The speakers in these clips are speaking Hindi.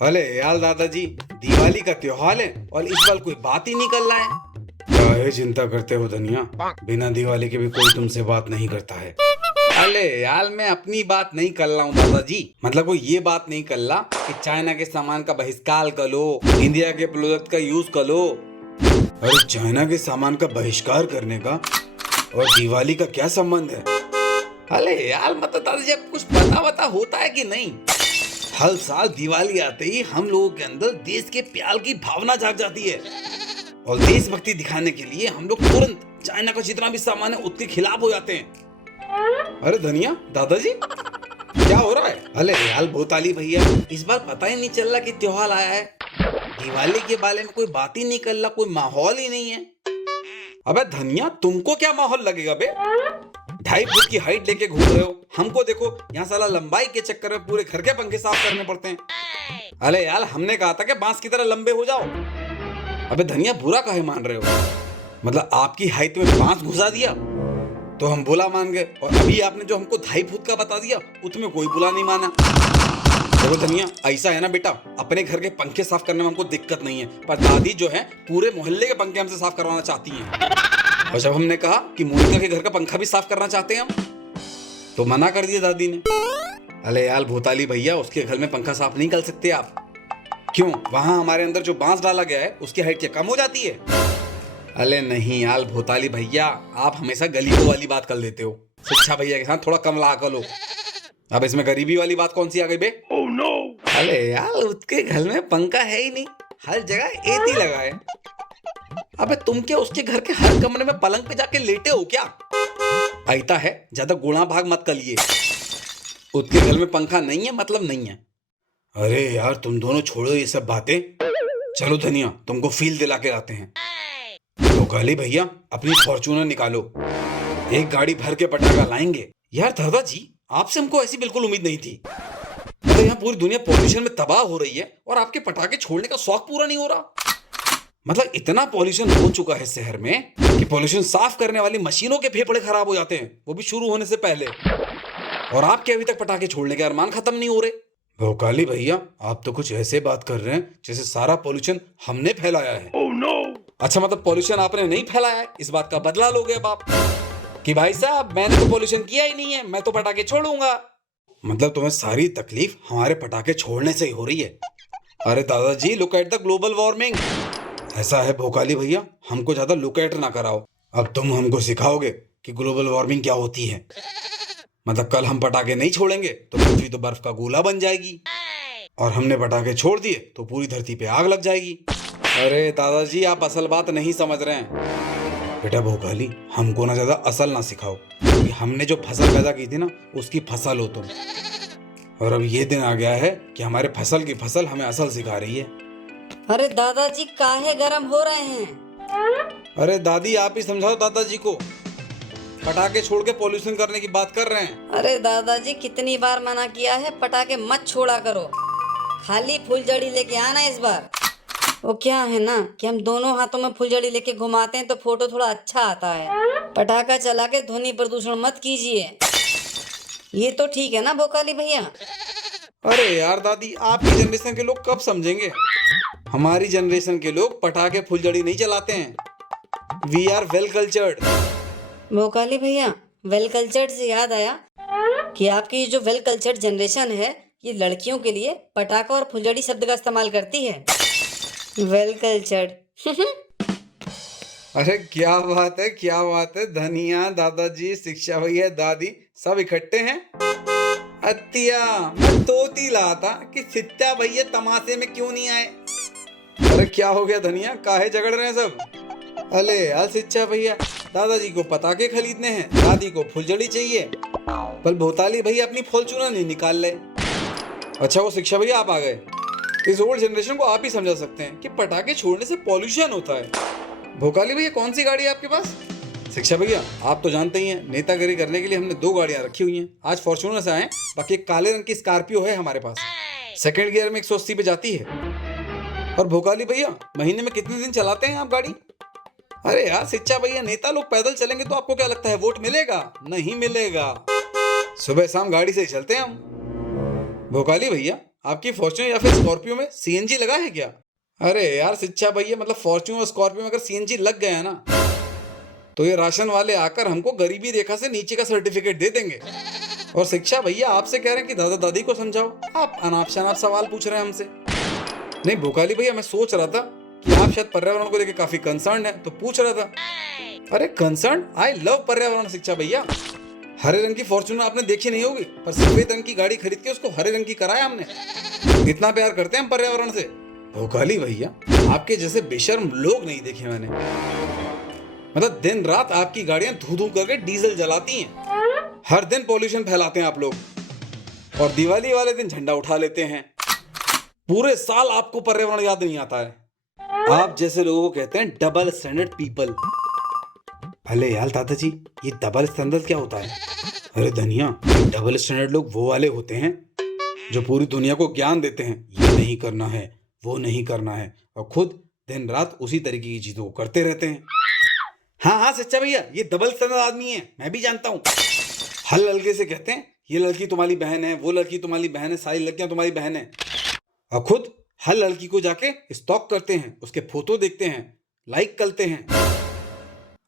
अरे यार दादाजी, दिवाली का त्योहार है और इस बार कोई बात ही नहीं कर रहा है। काहे चिंता करते हो धनिया, बिना दिवाली के भी कोई तुमसे बात नहीं करता है। अरे यार, मैं अपनी बात नहीं कर रहा हूँ दादाजी। मतलब कोई ये बात नहीं कर रहा कि चाइना के सामान का बहिष्कार कर लो, इंडिया के प्रोडक्ट का यूज कर लो। अरे चाइना के सामान का बहिष्कार करने का और दिवाली का क्या संबंध है? अरे यार, मतलब दादाजी आपको कुछ पता होता है कि नहीं? हर साल दिवाली आते ही हम लोगों के अंदर देश के प्यार की भावना जाग जाती है और देशभक्ति दिखाने के लिए हम लोग तुरंत चाइना का जितना भी सामान है उसके खिलाफ हो जाते हैं। अरे धनिया, दादाजी क्या हो रहा है? अरे यार भोताली भैया, इस बार पता ही नहीं चल रहा कि त्योहार आया है। दिवाली के बारे में कोई बात ही नहीं कर रहा, कोई माहौल ही नहीं है। अबे धनिया, तुमको क्या माहौल लगेगा बे? 2.5 फुट की हाइट लेके घूम रहे हो। हमको देखो, यहाँ साला लंबाई के चक्कर में पूरे घर के पंखे साफ करने पड़ते हैं। अरे यार, हमने कहा था कि बांस की तरह लंबे हो जाओ। अबे धनिया, बुरा काहे मान रहे हो? मतलब आपकी हाइट में बांस घुसा दिया तो हम बुरा मान गए, और अभी आपने जो हमको 2.5 फुट का बता दिया उसमें कोई बुरा नहीं माना। देखो धनिया, ऐसा है ना बेटा, अपने घर के पंखे साफ करने में हमको दिक्कत नहीं है, पर दादी जो है पूरे मोहल्ले के पंखे हमसे साफ करवाना चाहती हैं। और जब हमने कहा कि मोनिका के घर का पंखा भी साफ करना चाहते हैं हम, तो मना कर दिया दादी ने। अरे यार भोताली भैया, उसके घर में पंखा साफ नहीं कर सकते आप। क्यों? वहां हमारे अंदर जो बांस डाला गया है उसकी हाइट क्या कम हो जाती है? अरे नहीं यार भोताली भैया, आप हमेशा गरीबों वाली बात कर लेते हो। शिक्षा भैया के साथ थोड़ा कम ला कर लो। अब इसमें गरीबी वाली बात कौन सी आ गई बे? Oh, no! अरे यार, उसके घर में पंखा है ही नहीं, हर जगह एसी लगा है। अबे तुम क्या उसके घर के हर कमरे में पलंग पे जाके लेटे हो क्या? ऐसा है, ज्यादा गुणा भाग मत करिए। उसके घर में पंखा नहीं है मतलब नहीं है। अरे यार, तुम दोनों छोड़ो ये सब बातें। चलो धनिया, तुमको फील दिला के लाते हैं। तो गाली भैया, अपनी फॉर्च्यूनर निकालो, एक गाड़ी भर के पटाखा लाएंगे। यार दादाजी, आपसे हमको ऐसी बिल्कुल उम्मीद नहीं थी। मतलब यहाँ पूरी दुनिया पॉल्यूशन में तबाह हो रही है और आपके पटाखे छोड़ने का शौक पूरा नहीं हो रहा। मतलब इतना पॉल्यूशन हो चुका है शहर में कि पॉल्यूशन साफ करने वाली मशीनों के फेफड़े खराब हो जाते हैं, वो भी शुरू होने से पहले। और आपके अभी तक पटाखे छोड़ने के अरमान खत्म नहीं हो रहे। भोकाली भैया, आप तो कुछ ऐसे बात कर रहे हैं जैसे सारा पॉल्यूशन हमने फैलाया है। Oh, no! अच्छा, मतलब पॉल्यूशन आपने नहीं फैलाया है, इस बात का बदला लोगे अब आप कि भाई साहब मैंने तो पॉल्यूशन किया ही नहीं है, मैं तो पटाखे छोड़ूंगा। मतलब तुम्हें सारी तकलीफ हमारे पटाखे छोड़ने से ही हो रही है। अरे दादाजी, look at the global warming. ऐसा है भोकाली भैया, हमको ज्यादा लुक एट ना कराओ। अब तुम हमको सिखाओगे कि ग्लोबल वार्मिंग क्या होती है। मतलब कल हम पटाखे नहीं छोड़ेंगे तो पृथ्वी तो बर्फ का गोला बन जाएगी, और हमने पटाखे छोड़ दिए तो पूरी धरती पे आग लग जाएगी। अरे दादाजी, आप असल बात नहीं समझ रहे हैं। बेटा भोकाली, हमको ना ज्यादा असल ना सिखाओ, क्योंकि हमने जो फसल पैदा की थी ना उसकी फसल हो तुम। और अब ये दिन आ गया है कि हमारे फसल की फसल हमें असल सिखा रही है। अरे दादाजी, काहे गरम हो रहे हैं? अरे दादी, आप ही समझाओ दादाजी को, पटाखे छोड़ के पॉल्यूशन करने की बात कर रहे हैं। अरे दादाजी, कितनी बार मना किया है, पटाखे मत छोड़ा करो, खाली फुलझड़ी लेके आना इस बार। वो क्या है ना कि हम दोनों हाथों में फुलझड़ी लेके घुमाते हैं तो फोटो थोड़ा अच्छा आता है। पटाखा चला के ध्वनि प्रदूषण मत कीजिए। ये तो ठीक है ना भोकाली भैया? अरे यार दादी, आपकी जनरेशन के लोग कब समझेंगे? हमारी जनरेशन के लोग पटाखे फुलझड़ी नहीं चलाते हैं। We are well cultured. भोकाली भैया, वेल कल्चर्ड से याद आया कि आपकी जो वेल कल्चर्ड जनरेशन है ये लड़कियों के लिए पटाखा और फुलझड़ी शब्द का इस्तेमाल करती है। Well cultured. अरे क्या बात है, क्या बात है। धनिया, दादाजी, शिक्षा भैया, दादी सब इकट्ठे हैं। अत्तिया, मैं तोती लाया था कि शिक्षा भैया तमाशे में क्यों नहीं आए। अरे क्या हो गया धनिया, काहे झगड़ रहे हैं सब? अरे यार शिक्षा भैया, दादाजी को पटाखे खरीदने हैं, दादी को फुलझड़ी चाहिए, पर भोताली भैया अपनी फॉर्च्यूनर नहीं निकाल ले। अच्छा वो शिक्षा भैया आप आ गए। इस ओल्ड जनरेशन को आप ही समझा सकते हैं कि पटाखे छोड़ने से पॉल्यूशन होता है। भोकाली भैया, कौन सी गाड़ी है आपके पास? शिक्षा भैया, आप तो जानते ही हैं, नेतागिरी करने के लिए हमने 2 गाड़ियां रखी हुई हैं। आज फॉर्च्यूनर से आए, बाकी एक काले रंग की स्कॉर्पियो है हमारे पास, सेकंड गियर में 180 पे जाती है। और भोकाली भैया, महीने में कितने दिन चलाते हैं आप गाड़ी? अरे यार शिक्षा भैया, नेता लोग पैदल चलेंगे तो आपको क्या लगता है वोट मिलेगा? नहीं मिलेगा। सुबह शाम गाड़ी से ही चलते हैं हम। भोकाली भैया, आपकी फॉर्च्यूनर या फिर स्कॉर्पियो में सीएनजी लगा है क्या? अरे यार शिक्षा भैया, मतलब फॉर्च्यूनर और स्कॉर्पियो में अगर सीएनजी लग गया ना तो ये राशन वाले आकर हमको गरीबी रेखा से नीचे का सर्टिफिकेट दे देंगे। और शिक्षा भैया आपसे कह रहे हैं कि दादा दादी को समझाओ, आप अनाप शनाप सवाल पूछ रहे हैं हमसे। नहीं भोकाली भैया, मैं सोच रहा था कि आप शायद पर्यावरण को लेकर काफी कंसर्न है तो पूछ रहा था। अरे कंसर्न, आई लव पर्यावरण शिक्षा भैया। हरे रंग की फॉर्च्यूनर आपने देखी नहीं होगी, पर सफेद रंग की गाड़ी खरीद के उसको हरे रंग की कराया हमने। इतना प्यार करते हैं हम पर्यावरण से। भोकाली भैया, आपके जैसे बेशर्म लोग नहीं देखे मैंने। मतलब दिन रात आपकी गाड़ियां धू धू करके डीजल जलाती हैं, हर दिन पॉल्यूशन फैलाते हैं आप लोग, और दिवाली वाले दिन झंडा उठा लेते हैं। पूरे साल आपको पर्यावरण याद नहीं आता है। आप जैसे लोगों को कहते हैं डबल स्टैंडर्ड पीपल। अरे यार दादाजी, ये डबल स्टैंडर्ड क्या होता है? अरे धनिया, डबल स्टैंडर्ड लोग वो वाले होते हैं जो पूरी दुनिया को ज्ञान देते हैं, ये नहीं करना है, वो नहीं करना है, और खुद दिन रात उसी तरीके की चीजों को करते रहते हैं। हाँ हाँ सच्चा भैया, ये डबल स्टैंडर्ड आदमी है, मैं भी जानता हूँ। हर लड़के से कहते हैं ये लड़की तुम्हारी बहन है, वो लड़की तुम्हारी बहन है, सारी लड़कियां तुम्हारी बहन है, और खुद हर लड़की को जाके स्टॉक करते हैं, उसके फोटो देखते हैं, लाइक करते हैं।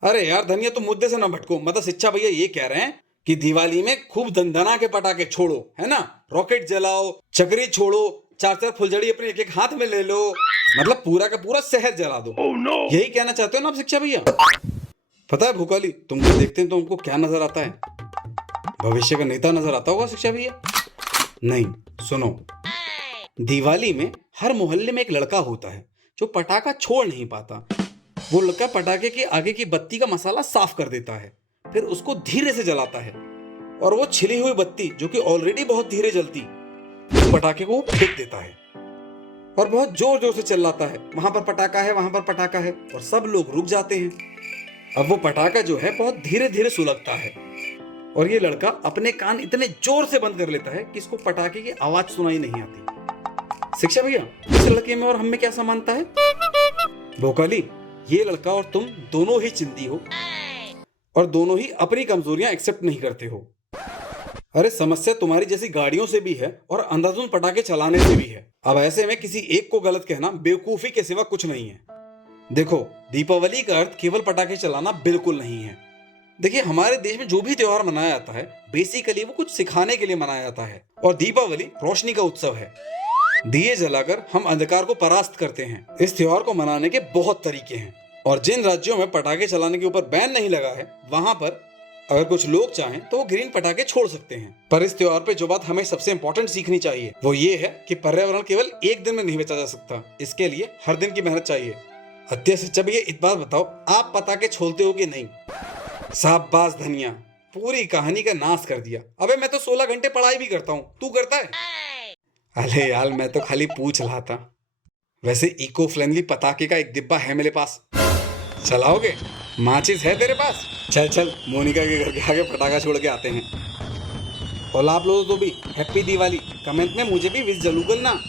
अरे यार धनिया, तुम मुद्दे से ना भटको। मतलब शिक्षा भैया ये कह रहे हैं कि दिवाली में खूब दंदना के पटाखे छोड़ो, है ना, रॉकेट जलाओ, चक्री छोड़ो, 4-4 फुलझड़ी अपने एक एक हाथ में ले लो, मतलब पूरा का पूरा शहर जला दो। यही कहना चाहते हो ना आप शिक्षा भैया? पता है भूकाली, तुमको देखते हैं तो हमको क्या नजर आता है? भविष्य का नेता नजर आता होगा शिक्षा भैया। नहीं सुनो, दिवाली में हर मोहल्ले में एक लड़का होता है जो पटाखा छोड़ नहीं पाता। वो लड़का पटाखे के आगे की बत्ती का मसाला साफ कर देता है, फिर उसको धीरे से जलाता है, और वो छिली हुई बत्ती जो कि ऑलरेडी बहुत धीरे जलती, उस पटाखे को फेंक देता है और बहुत जोर जोर से चिल्लाता है, वहां पर पटाखा है, वहां पर पटाखा है, और सब लोग रुक जाते हैं। अब वो पटाखा जो है बहुत धीरे धीरे सुलगता है, और ये लड़का अपने कान इतने जोर से बंद कर लेता है कि इसको पटाखे की आवाज सुनाई नहीं आती। शिक्षा भैया, इस लड़के में और हम में क्या समानता है? भोकाली, ये लड़का और तुम दोनों ही चिंदी हो, और दोनों ही अपनी कमजोरियां एक्सेप्ट नहीं करते हो। अरे समस्या तुम्हारी जैसी गाड़ियों से भी है और अंधाधुंध पटाखे चलाने से भी है। अब ऐसे में किसी एक को गलत कहना बेवकूफी के सिवा कुछ नहीं है। देखो, दीपावली का अर्थ केवल पटाखे चलाना बिल्कुल नहीं है। देखिए, हमारे देश में जो भी त्योहार मनाया जाता है बेसिकली वो कुछ सिखाने के लिए मनाया जाता है, और दीपावली रोशनी का उत्सव है। दिए जलाकर हम अंधकार को परास्त करते हैं। इस त्योहार को मनाने के बहुत तरीके हैं, और जिन राज्यों में पटाखे चलाने के ऊपर बैन नहीं लगा है वहां पर अगर कुछ लोग चाहें तो वो ग्रीन पटाखे छोड़ सकते हैं। पर इस त्योहार पे जो बात हमें सबसे इम्पोर्टेंट सीखनी चाहिए वो ये है कि पर्यावरण केवल एक दिन में नहीं बचा जा सकता, इसके लिए हर दिन की मेहनत चाहिए। अत्या सच्चा भैया, एक बात बताओ, आप पटाखे छोड़ते हो कि नहीं? शाबाश धनिया, पूरी कहानी का नाश कर दिया। अबे मैं तो 16 घंटे पढ़ाई भी करता हूँ, तू करता है? अरे यार, मैं तो खाली पूछ रहा था। वैसे इको फ्रेंडली पटाखे का एक डिब्बा है मेरे पास, चलाओगे? माचिस है तेरे पास? चल चल, मोनिका के घर के आगे पटाखा छोड़ के आते हैं। और आप लोगों को भी हैप्पी दिवाली। कमेंट में मुझे भी विश जरूर करना।